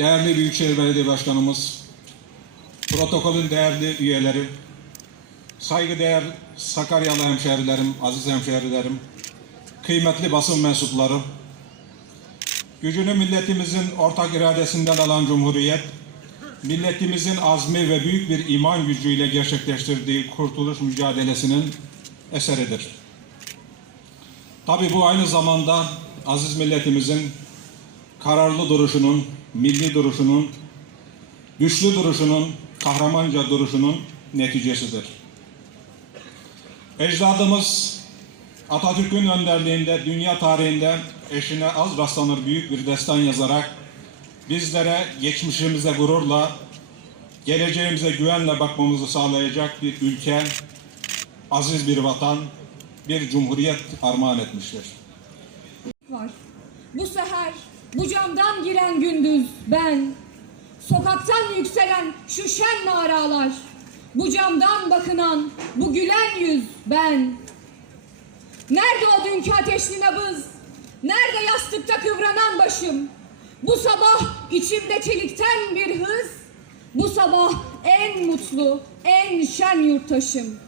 Değerli Büyükşehir Belediye Başkanımız, protokolün değerli üyeleri, saygıdeğer Sakaryalı hemşehrilerim, aziz hemşehrilerim, kıymetli basın mensupları, gücünü milletimizin ortak iradesinden alan Cumhuriyet, milletimizin azmi ve büyük bir iman gücüyle gerçekleştirdiği kurtuluş mücadelesinin eseridir. Tabi bu aynı zamanda aziz milletimizin kararlı duruşunun, milli duruşunun, güçlü duruşunun, kahramanca duruşunun neticesidir. Ecdadımız Atatürk'ün önderliğinde dünya tarihinde eşine az rastlanır büyük bir destan yazarak bizlere geçmişimize gururla, geleceğimize güvenle bakmamızı sağlayacak bir ülke, aziz bir vatan, bir cumhuriyet armağan etmiştir. var. Bu seher, bu camdan giren gündüz ben. Sokaktan yükselen şu şen naralar. Bu camdan bakınan, bu gülen yüz ben. Nerede o dünkü ateşli nabız? Nerede yastıkta kıvranan başım? Bu sabah içimde çelikten bir hız. Bu sabah en mutlu, en şen yurttaşım.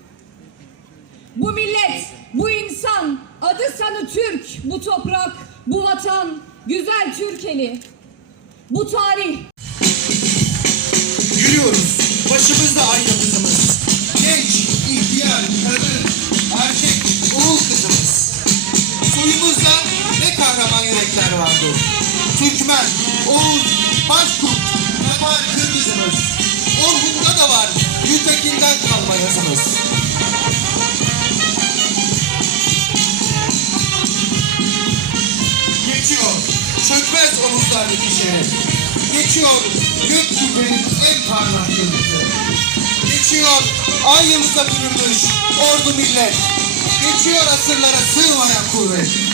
Bu millet, bu insan, adı sanı Türk, bu toprak, bu vatan, güzel Türkeli. Bu tarih, Yürüyoruz. Başımızda ay yıldızımız. Genç, ihtiyar, kadın, erkek, oğul kızımız. Soyumuzda ne kahraman yürekler vardır. Türkmen, Oğuz, Başkurt, Kemal Kırgızımız. Orhun'da da var Gültekin'den omuzlardaki şeref. Geçiyor, gök kubbenin en parlak yıldızı. Geçiyor, ay yıldızla bürünmüş ordu millet. Geçiyor asırlara sığmayan kuvvet.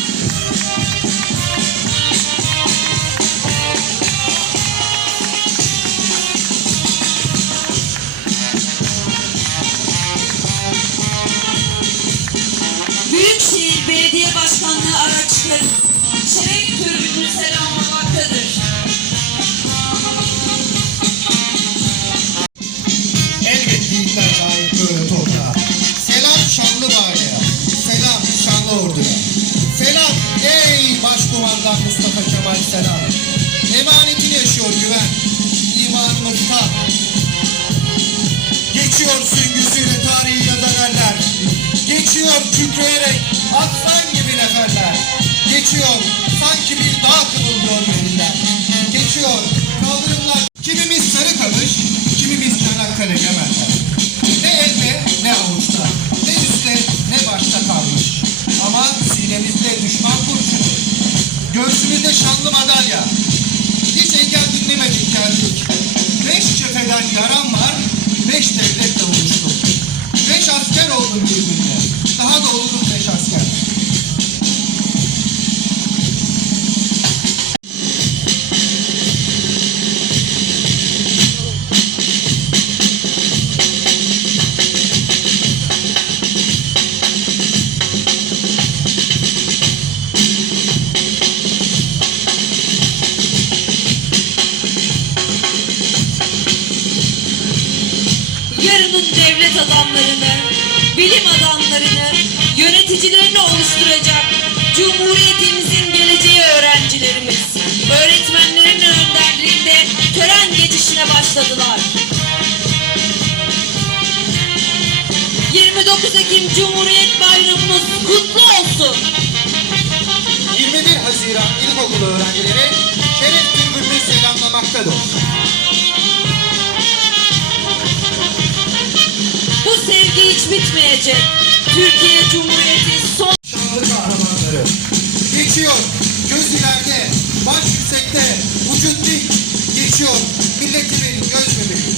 Tam. Geçiyor süngüsüyle tarihi yazan eller. Geçiyor kükreyerek aslan gibi neferler. Geçiyor sanki bir dağ kıvılıyor belinden. Geçiyor kaldırımlar. Kimimiz sarı kamış, kimimiz Çanakkale Gemenler. Ne elde ne avuçta, ne üstte ne başta kalmış. Ama sinemizde düşman kurşunu, göğsümüzde şanlı madalya. Hiç engel dinlemedik geldik. Beş cepheden yaram var, beş devletle buluştum. Beş asker oldum birbirine. Adamlarını, bilim adamlarını, yöneticilerini oluşturacak Cumhuriyetimizin geleceği öğrencilerimiz, öğretmenlerin önderliğinde tören geçişine başladılar. 29 Ekim Cumhuriyet Bayramımız kutlu olsun. 21 Haziran ilkokulu öğrencileri şeref türbününü selamlamaktadır. Sevgi hiç bitmeyecek. Türkiye Cumhuriyeti son Şanlı kahramanları. Geçiyor göz ileride, baş yüksekte, vücut dik. Geçiyor milletimin göz bebeği.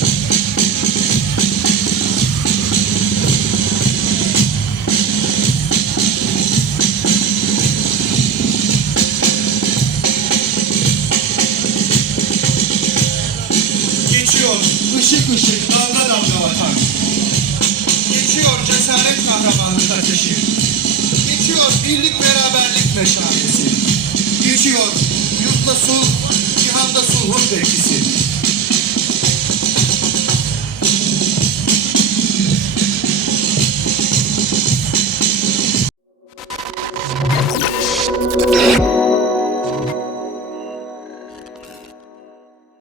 Işık ışık dalga dalga vatan. Geçiyor cesaret kahramanlık ateşi. Geçiyor birlik beraberlik meşalesi. Geçiyor yurtta sulh, cihanda sulhun bekçisi.